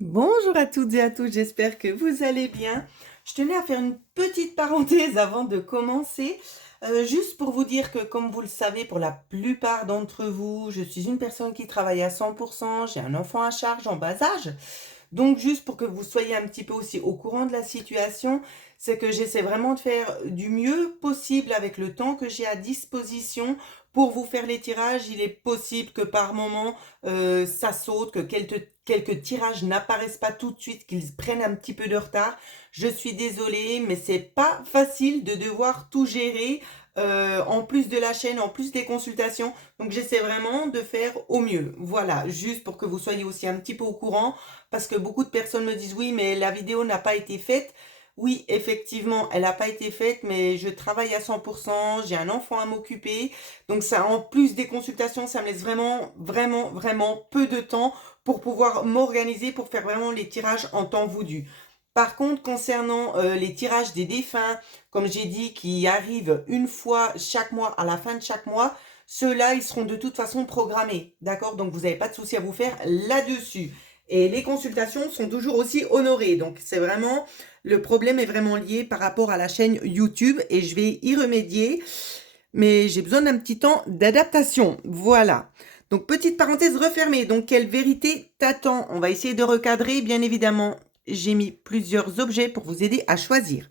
Bonjour à toutes et à tous, j'espère que vous allez bien. Je tenais à faire une petite parenthèse avant de commencer, juste pour vous dire que comme vous le savez, pour la plupart d'entre vous, je suis une personne qui travaille à 100%, j'ai un enfant à charge en bas âge. Donc juste pour que vous soyez un petit peu aussi au courant de la situation, c'est que j'essaie vraiment de faire du mieux possible avec le temps que j'ai à disposition pour vous faire les tirages. Il est possible que par moment ça saute, que quelques tirages n'apparaissent pas tout de suite, qu'ils prennent un petit peu de retard. Je suis désolée, mais c'est pas facile de devoir tout gérer. En plus de la chaîne, en plus des consultations. Donc j'essaie vraiment de faire au mieux. Voilà, juste pour que vous soyez aussi un petit peu au courant parce que beaucoup de personnes me disent oui, mais la vidéo n'a pas été faite. Oui, effectivement, elle n'a pas été faite, mais je travaille à 100%, j'ai un enfant à m'occuper. Donc ça, en plus des consultations, ça me laisse vraiment peu de temps pour pouvoir m'organiser, pour faire vraiment les tirages en temps voulu. Par contre, concernant les tirages des défunts, comme j'ai dit, qui arrivent une fois chaque mois, à la fin de chaque mois, ceux-là, ils seront de toute façon programmés. D'accord? Donc vous n'avez pas de souci à vous faire là-dessus. Et les consultations sont toujours aussi honorées. Donc c'est vraiment, le problème est vraiment lié par rapport à la chaîne YouTube et je vais y remédier. Mais j'ai besoin d'un petit temps d'adaptation. Voilà. Donc petite parenthèse refermée. Donc quelle vérité t'attend? On va essayer de recadrer. Bien évidemment, j'ai mis plusieurs objets pour vous aider à choisir.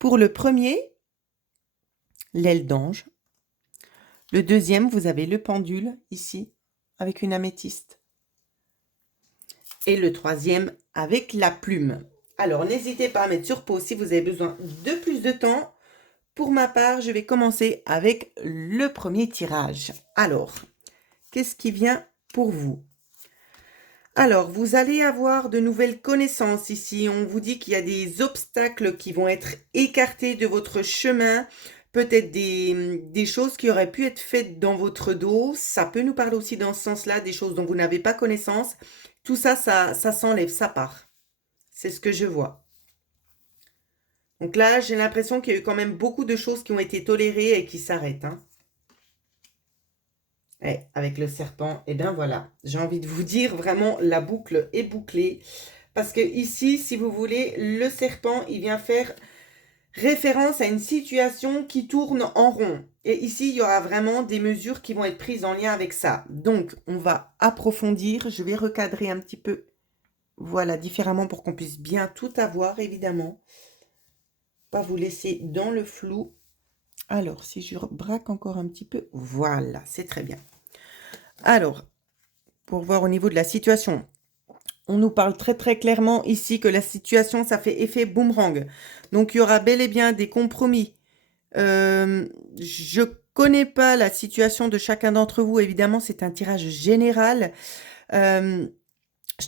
Pour le premier, l'aile d'ange. Le deuxième, vous avez le pendule ici avec une améthyste. Et le troisième avec la plume. Alors, n'hésitez pas à mettre sur pause si vous avez besoin de plus de temps. Pour ma part, je vais commencer avec le premier tirage. Alors, qu'est-ce qui vient pour vous? Alors, vous allez avoir de nouvelles connaissances ici. On vous dit qu'il y a des obstacles qui vont être écartés de votre chemin. Peut-être des choses qui auraient pu être faites dans votre dos. Ça peut nous parler aussi dans ce sens-là, des choses dont vous n'avez pas connaissance. Tout ça, ça s'enlève, ça part. C'est ce que je vois. Donc là, j'ai l'impression qu'il y a eu quand même beaucoup de choses qui ont été tolérées et qui s'arrêtent. Hein. Et avec le serpent, et bien voilà. J'ai envie de vous dire, vraiment, la boucle est bouclée. Parce que ici, si vous voulez, le serpent, il vient faire référence à une situation qui tourne en rond. Et ici, il y aura vraiment des mesures qui vont être prises en lien avec ça. Donc, on va approfondir. Je vais recadrer un petit peu, voilà, différemment pour qu'on puisse bien tout avoir, évidemment. Pas vous laisser dans le flou. Alors, si je braque encore un petit peu, voilà, c'est très bien. Alors, pour voir au niveau de la situation, on nous parle très clairement ici que la situation, ça fait effet boomerang. Donc, il y aura bel et bien des compromis. Je connais pas la situation de chacun d'entre vous. Évidemment, c'est un tirage général. Je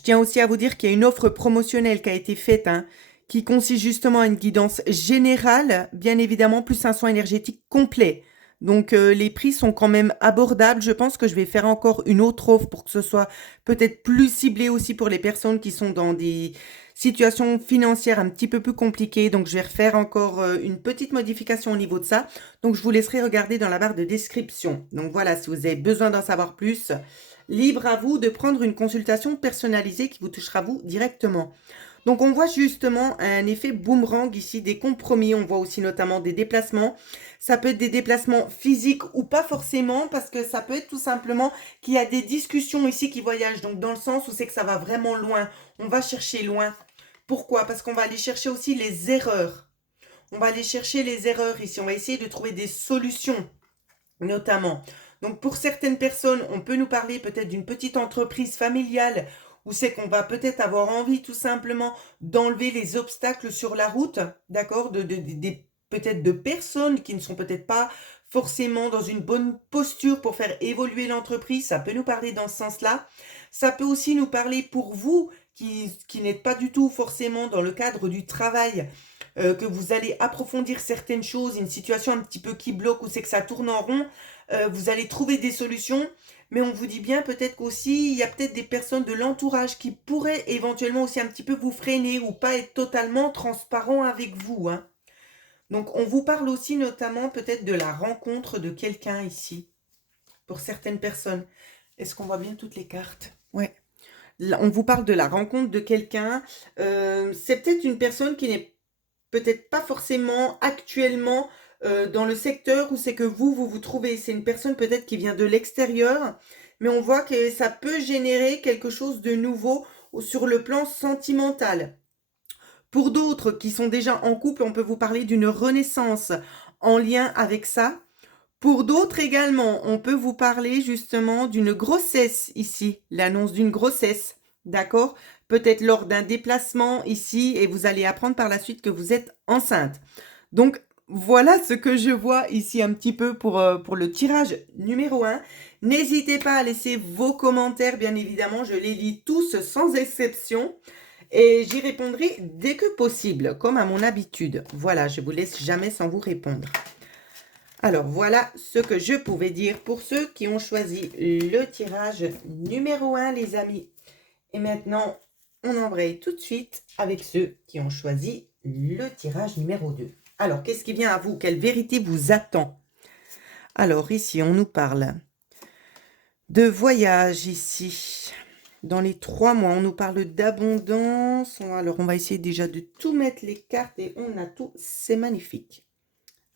tiens aussi à vous dire qu'il y a une offre promotionnelle qui a été faite, hein, qui consiste justement à une guidance générale, bien évidemment, plus un soin énergétique complet. Donc les prix sont quand même abordables. Je pense que je vais faire encore une autre offre pour que ce soit peut-être plus ciblé aussi pour les personnes qui sont dans des situations financières un petit peu plus compliquées. Donc je vais refaire encore une petite modification au niveau de ça. Donc je vous laisserai regarder dans la barre de description. Donc voilà, si vous avez besoin d'en savoir plus, libre à vous de prendre une consultation personnalisée qui vous touchera vous directement. Donc on voit justement un effet boomerang ici, des compromis, on voit aussi notamment des déplacements. Ça peut être des déplacements physiques ou pas forcément, parce que ça peut être tout simplement qu'il y a des discussions ici qui voyagent, donc dans le sens où c'est que ça va vraiment loin, on va chercher loin. Pourquoi? Parce qu'on va aller chercher aussi les erreurs. On va aller chercher les erreurs ici, on va essayer de trouver des solutions notamment. Donc pour certaines personnes, on peut nous parler peut-être d'une petite entreprise familiale où c'est qu'on va peut-être avoir envie tout simplement d'enlever les obstacles sur la route, d'accord, peut-être de personnes qui ne sont peut-être pas forcément dans une bonne posture pour faire évoluer l'entreprise. Ça peut nous parler dans ce sens-là. Ça peut aussi nous parler pour vous qui n'êtes pas du tout forcément dans le cadre du travail, que vous allez approfondir certaines choses, une situation un petit peu qui bloque ou c'est que ça tourne en rond, vous allez trouver des solutions, mais on vous dit bien peut-être qu'aussi, il y a peut-être des personnes de l'entourage qui pourraient éventuellement aussi un petit peu vous freiner ou pas être totalement transparent avec vous. Hein. Donc on vous parle aussi notamment peut-être de la rencontre de quelqu'un ici, pour certaines personnes. Est-ce qu'on voit bien toutes les cartes? Ouais. Là, on vous parle de la rencontre de quelqu'un. C'est peut-être une personne qui n'est peut-être pas forcément actuellement dans le secteur où c'est que vous vous trouvez. C'est une personne peut-être qui vient de l'extérieur, mais on voit que ça peut générer quelque chose de nouveau sur le plan sentimental. Pour d'autres qui sont déjà en couple, on peut vous parler d'une renaissance en lien avec ça. Pour d'autres également, on peut vous parler justement d'une grossesse ici, l'annonce d'une grossesse, d'accord? Peut-être lors d'un déplacement ici et vous allez apprendre par la suite que vous êtes enceinte. Donc, voilà ce que je vois ici un petit peu pour le tirage numéro 1. N'hésitez pas à laisser vos commentaires, bien évidemment, je les lis tous sans exception. Et j'y répondrai dès que possible, comme à mon habitude. Voilà, je vous laisse jamais sans vous répondre. Alors, voilà ce que je pouvais dire pour ceux qui ont choisi le tirage numéro 1, les amis. Et maintenant, on embraye tout de suite avec ceux qui ont choisi le tirage numéro 2. Alors, qu'est-ce qui vient à vous? Quelle vérité vous attend? Alors, ici, on nous parle de voyage ici. Dans les 3 mois, on nous parle d'abondance. Alors, on va essayer déjà de tout mettre les cartes et on a tout. C'est magnifique.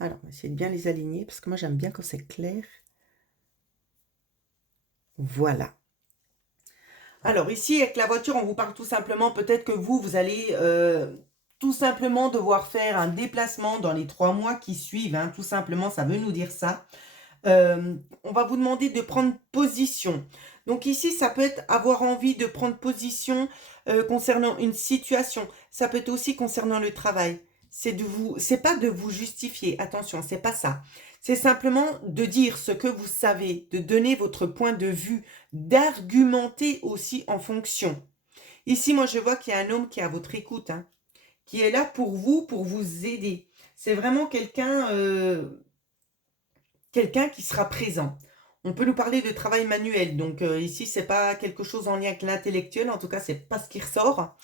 Alors, on va essayer de bien les aligner parce que moi, j'aime bien quand c'est clair. Voilà. Alors, ici, avec la voiture, on vous parle tout simplement, peut-être que vous allez tout simplement devoir faire un déplacement dans les 3 mois qui suivent. Hein, tout simplement, ça veut nous dire ça. On va vous demander de prendre position. Donc ici, ça peut être avoir envie de prendre position concernant une situation. Ça peut être aussi concernant le travail. C'est pas de vous justifier. Attention, c'est pas ça. C'est simplement de dire ce que vous savez, de donner votre point de vue, d'argumenter aussi en fonction. Ici, moi, je vois qu'il y a un homme qui est à votre écoute, hein, qui est là pour vous aider. C'est vraiment quelqu'un qui sera présent. On peut nous parler de travail manuel. Donc ici, c'est pas quelque chose en lien avec l'intellectuel. En tout cas, c'est pas ce qui ressort.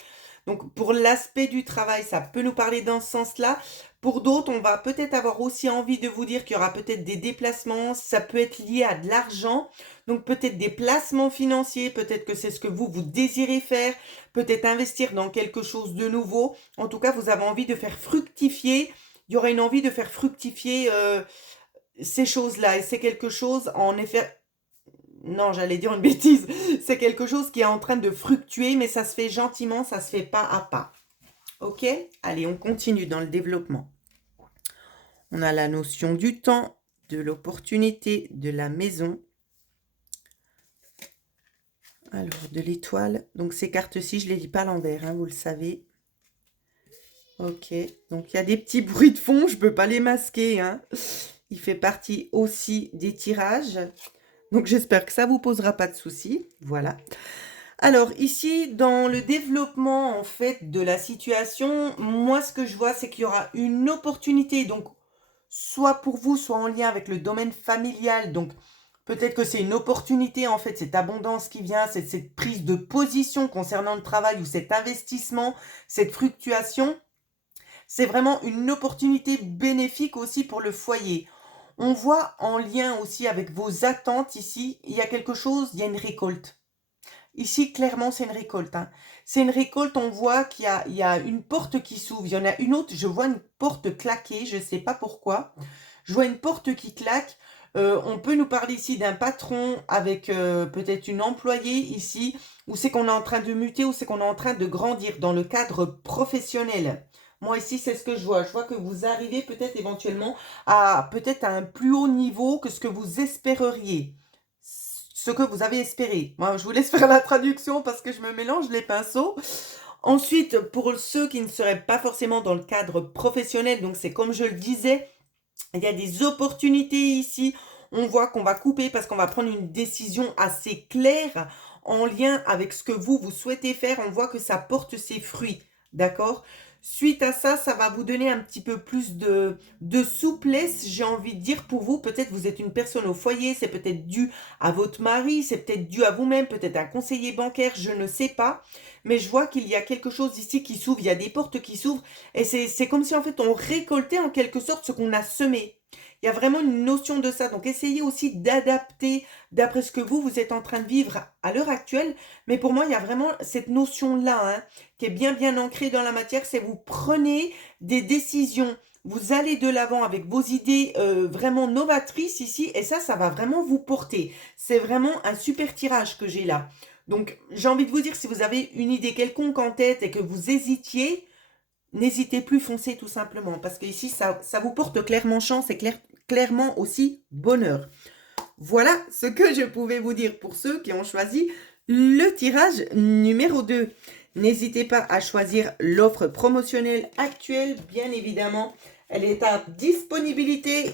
Donc pour l'aspect du travail, ça peut nous parler dans ce sens-là. Pour d'autres, on va peut-être avoir aussi envie de vous dire qu'il y aura peut-être des déplacements. Ça peut être lié à de l'argent. Donc peut-être des placements financiers. Peut-être que c'est ce que vous désirez faire. Peut-être investir dans quelque chose de nouveau. En tout cas, vous avez envie de faire fructifier. Il y aura une envie de faire fructifier ces choses-là. Et c'est quelque chose, en effet, non, j'allais dire une bêtise, c'est quelque chose qui est en train de fructuer, mais ça se fait gentiment, ça se fait pas à pas. Ok? Allez, on continue dans le développement. On a la notion du temps, de l'opportunité, de la maison. Alors, de l'étoile. Donc, ces cartes-ci, je ne les lis pas à l'envers, hein, vous le savez. Ok, donc il y a des petits bruits de fond, je ne peux pas les masquer, hein. Il fait partie aussi des tirages. Donc, j'espère que ça ne vous posera pas de soucis. Voilà. Alors, ici, dans le développement, en fait, de la situation, moi, ce que je vois, c'est qu'il y aura une opportunité. Donc, soit pour vous, soit en lien avec le domaine familial. Donc, peut-être que c'est une opportunité, en fait, cette abondance qui vient, cette prise de position concernant le travail ou cet investissement, cette fluctuation. C'est vraiment une opportunité bénéfique aussi pour le foyer. On voit en lien aussi avec vos attentes ici, il y a quelque chose, il y a une récolte. Ici, clairement, c'est une récolte. Hein. C'est une récolte, on voit qu'il y a une porte qui s'ouvre. Il y en a une autre, je vois une porte claquer, je ne sais pas pourquoi. Je vois une porte qui claque. On peut nous parler ici d'un patron avec peut-être une employée ici, où c'est qu'on est en train de muter, où c'est qu'on est en train de grandir dans le cadre professionnel. Moi ici, c'est ce que je vois. Je vois que vous arrivez peut-être éventuellement à peut-être à un plus haut niveau que ce que vous espéreriez. Ce que vous avez espéré. Moi, je vous laisse faire la traduction parce que je me mélange les pinceaux. Ensuite, pour ceux qui ne seraient pas forcément dans le cadre professionnel, donc c'est comme je le disais, il y a des opportunités ici. On voit qu'on va couper parce qu'on va prendre une décision assez claire en lien avec ce que vous souhaitez faire. On voit que ça porte ses fruits, d'accord? Suite à ça, ça va vous donner un petit peu plus de souplesse, j'ai envie de dire, pour vous. Peut-être vous êtes une personne au foyer, c'est peut-être dû à votre mari, c'est peut-être dû à vous-même, peut-être un conseiller bancaire, je ne sais pas. Mais je vois qu'il y a quelque chose ici qui s'ouvre, il y a des portes qui s'ouvrent. Et c'est comme si en fait on récoltait en quelque sorte ce qu'on a semé. Il y a vraiment une notion de ça. Donc essayez aussi d'adapter d'après ce que vous êtes en train de vivre à l'heure actuelle. Mais pour moi, il y a vraiment cette notion-là, hein, qui est bien ancrée dans la matière. C'est vous prenez des décisions. Vous allez de l'avant avec vos idées vraiment novatrices ici. Et ça va vraiment vous porter. C'est vraiment un super tirage que j'ai là. Donc, j'ai envie de vous dire, si vous avez une idée quelconque en tête et que vous hésitiez, n'hésitez plus, foncez tout simplement. Parce que ici, ça vous porte clairement chance et clairement aussi bonheur. Voilà ce que je pouvais vous dire pour ceux qui ont choisi le tirage numéro 2. N'hésitez pas à choisir l'offre promotionnelle actuelle, bien évidemment. Elle est à disponibilité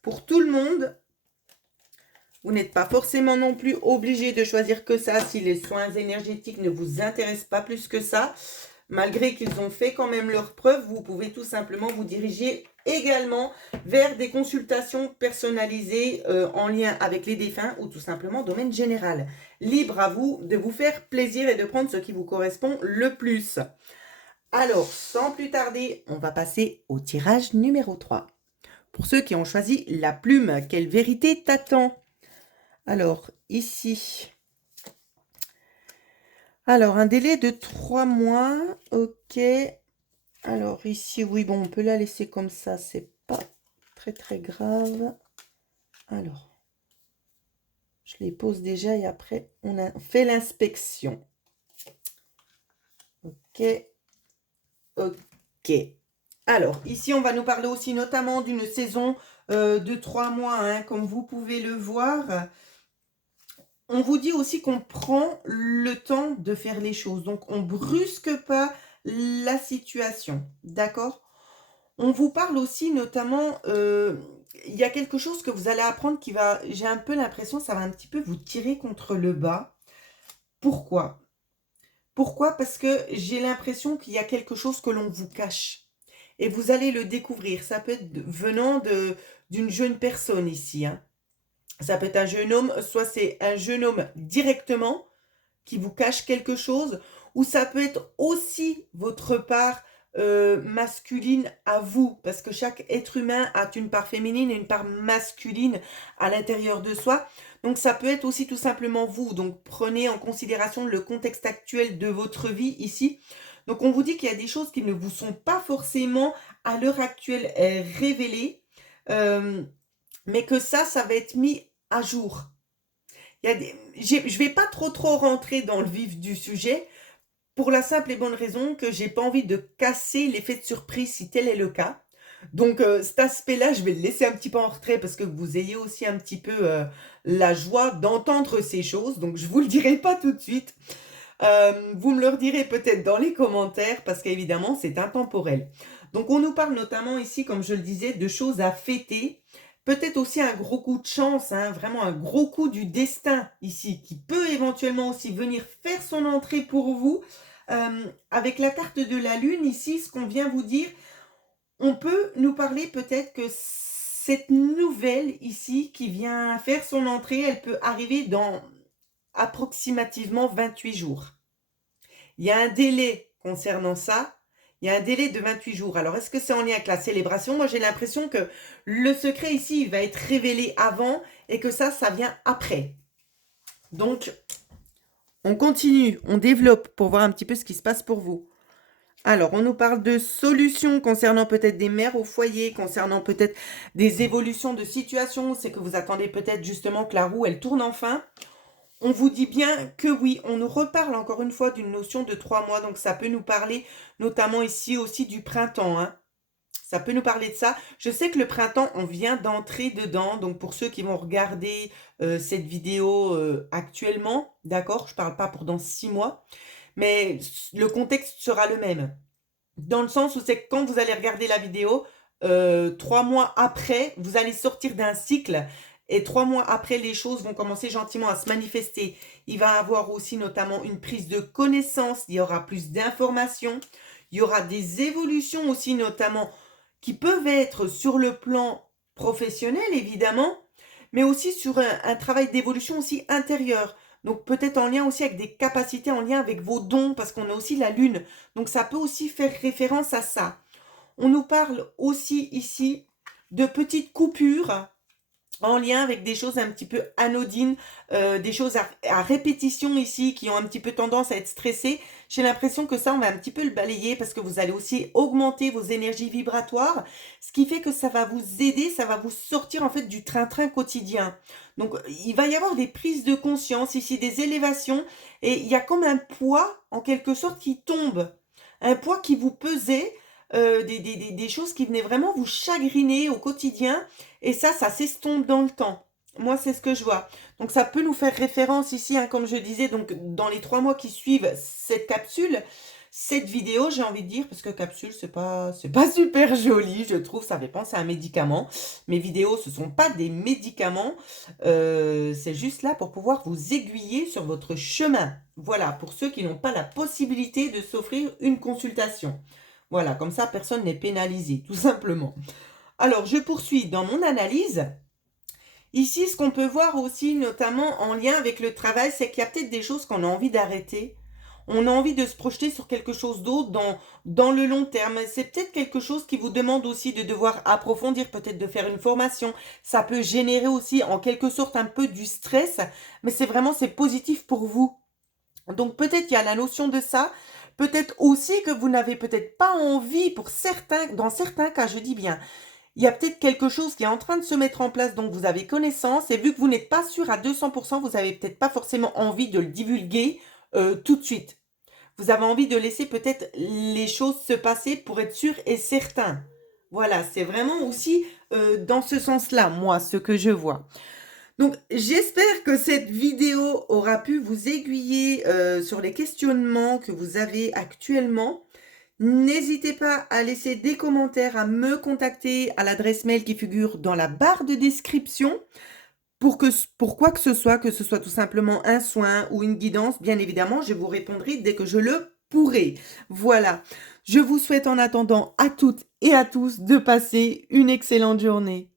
pour tout le monde. Vous n'êtes pas forcément non plus obligé de choisir que ça si les soins énergétiques ne vous intéressent pas plus que ça. Malgré qu'ils ont fait quand même leurs preuves, vous pouvez tout simplement vous diriger également vers des consultations personnalisées en lien avec les défunts ou tout simplement domaine général. Libre à vous de vous faire plaisir et de prendre ce qui vous correspond le plus. Alors, sans plus tarder, on va passer au tirage numéro 3. Pour ceux qui ont choisi la plume, quelle vérité t'attend? Alors, ici... Alors, un délai de 3 mois, ok. Alors, ici, oui, bon, on peut la laisser comme ça, c'est pas très grave. Alors, je les pose déjà et après, on a fait l'inspection. Ok, ok. Alors, ici, on va nous parler aussi notamment d'une saison de 3 mois, hein, comme vous pouvez le voir. On vous dit aussi qu'on prend le temps de faire les choses. Donc, on brusque pas la situation. D'accord? On vous parle aussi notamment, il y a quelque chose que vous allez apprendre qui va, j'ai un peu l'impression, ça va un petit peu vous tirer contre le bas. Pourquoi? Pourquoi? Parce que j'ai l'impression qu'il y a quelque chose que l'on vous cache. Et vous allez le découvrir. Ça peut être venant d'une jeune personne ici, hein. Ça peut être un jeune homme, soit c'est un jeune homme directement qui vous cache quelque chose, ou ça peut être aussi votre part masculine à vous, parce que chaque être humain a une part féminine et une part masculine à l'intérieur de soi. Donc ça peut être aussi tout simplement vous. Donc prenez en considération le contexte actuel de votre vie ici. Donc on vous dit qu'il y a des choses qui ne vous sont pas forcément à l'heure actuelle révélées, mais que ça va être mis à jour. Je ne vais pas trop rentrer dans le vif du sujet, pour la simple et bonne raison que j'ai pas envie de casser l'effet de surprise si tel est le cas. Donc cet aspect-là, je vais le laisser un petit peu en retrait parce que vous ayez aussi un petit peu la joie d'entendre ces choses. Donc je vous le dirai pas tout de suite. Vous me le redirez peut-être dans les commentaires parce qu'évidemment c'est intemporel. Donc on nous parle notamment ici, comme je le disais, de choses à fêter. Peut-être aussi un gros coup de chance, hein, vraiment un gros coup du destin ici, qui peut éventuellement aussi venir faire son entrée pour vous. Avec la carte de la lune ici, ce qu'on vient vous dire, on peut nous parler peut-être que cette nouvelle ici qui vient faire son entrée, elle peut arriver dans approximativement 28 jours. Il y a un délai concernant ça. Il y a un délai de 28 jours. Alors, est-ce que c'est en lien avec la célébration? Moi, j'ai l'impression que le secret ici, il va être révélé avant et que ça vient après. Donc, on continue, on développe pour voir un petit peu ce qui se passe pour vous. Alors, on nous parle de solutions concernant peut-être des mères au foyer, concernant peut-être des évolutions de situation. C'est que vous attendez peut-être justement que la roue, elle tourne enfin. On vous dit bien que oui, on nous reparle encore une fois d'une notion de 3 mois. Donc, ça peut nous parler notamment ici aussi du printemps, hein. Ça peut nous parler de ça. Je sais que le printemps, on vient d'entrer dedans. Donc, pour ceux qui vont regarder cette vidéo actuellement, d'accord, je ne parle pas pour dans 6 mois, mais le contexte sera le même. Dans le sens où c'est que quand vous allez regarder la vidéo, 3 mois après, vous allez sortir d'un cycle et 3 mois après, les choses vont commencer gentiment à se manifester. Il va y avoir aussi notamment une prise de connaissance, il y aura plus d'informations. Il y aura des évolutions aussi, notamment, qui peuvent être sur le plan professionnel, évidemment, mais aussi sur un travail d'évolution aussi intérieur. Donc peut-être en lien aussi avec des capacités, en lien avec vos dons, parce qu'on a aussi la lune. Donc ça peut aussi faire référence à ça. On nous parle aussi ici de petites coupures en lien avec des choses un petit peu anodines, des choses à répétition ici qui ont un petit peu tendance à être stressées. J'ai l'impression que ça, on va un petit peu le balayer parce que vous allez aussi augmenter vos énergies vibratoires, ce qui fait que ça va vous aider, ça va vous sortir en fait du train-train quotidien. Donc, il va y avoir des prises de conscience ici, des élévations, et il y a comme un poids en quelque sorte qui tombe, un poids qui vous pesait, des choses qui venaient vraiment vous chagriner au quotidien et ça s'estompe dans le temps. Moi, c'est ce que je vois. Donc, ça peut nous faire référence ici, hein, comme je disais, donc dans les 3 mois qui suivent cette capsule, cette vidéo, j'ai envie de dire, parce que capsule, c'est pas super joli, je trouve, ça fait penser à un médicament. Mes vidéos, ce sont pas des médicaments, c'est juste là pour pouvoir vous aiguiller sur votre chemin. Voilà, pour ceux qui n'ont pas la possibilité de s'offrir une consultation. Voilà, comme ça, personne n'est pénalisé, tout simplement. Alors, je poursuis dans mon analyse. Ici, ce qu'on peut voir aussi, notamment en lien avec le travail, c'est qu'il y a peut-être des choses qu'on a envie d'arrêter. On a envie de se projeter sur quelque chose d'autre dans le long terme. C'est peut-être quelque chose qui vous demande aussi de devoir approfondir, peut-être de faire une formation. Ça peut générer aussi en quelque sorte un peu du stress, mais c'est positif pour vous. Donc peut-être il y a la notion de ça. Peut-être aussi que vous n'avez peut-être pas envie, pour certains, dans certains cas, je dis bien, il y a peut-être quelque chose qui est en train de se mettre en place dont vous avez connaissance et vu que vous n'êtes pas sûr à 200%, vous avez peut-être pas forcément envie de le divulguer tout de suite. Vous avez envie de laisser peut-être les choses se passer pour être sûr et certain. Voilà, c'est vraiment aussi dans ce sens-là, moi, ce que je vois. Donc, j'espère que cette vidéo aura pu vous aiguiller sur les questionnements que vous avez actuellement. N'hésitez pas à laisser des commentaires, à me contacter à l'adresse mail qui figure dans la barre de description pour quoi que ce soit tout simplement un soin ou une guidance. Bien évidemment, je vous répondrai dès que je le pourrai. Voilà. Je vous souhaite en attendant à toutes et à tous de passer une excellente journée.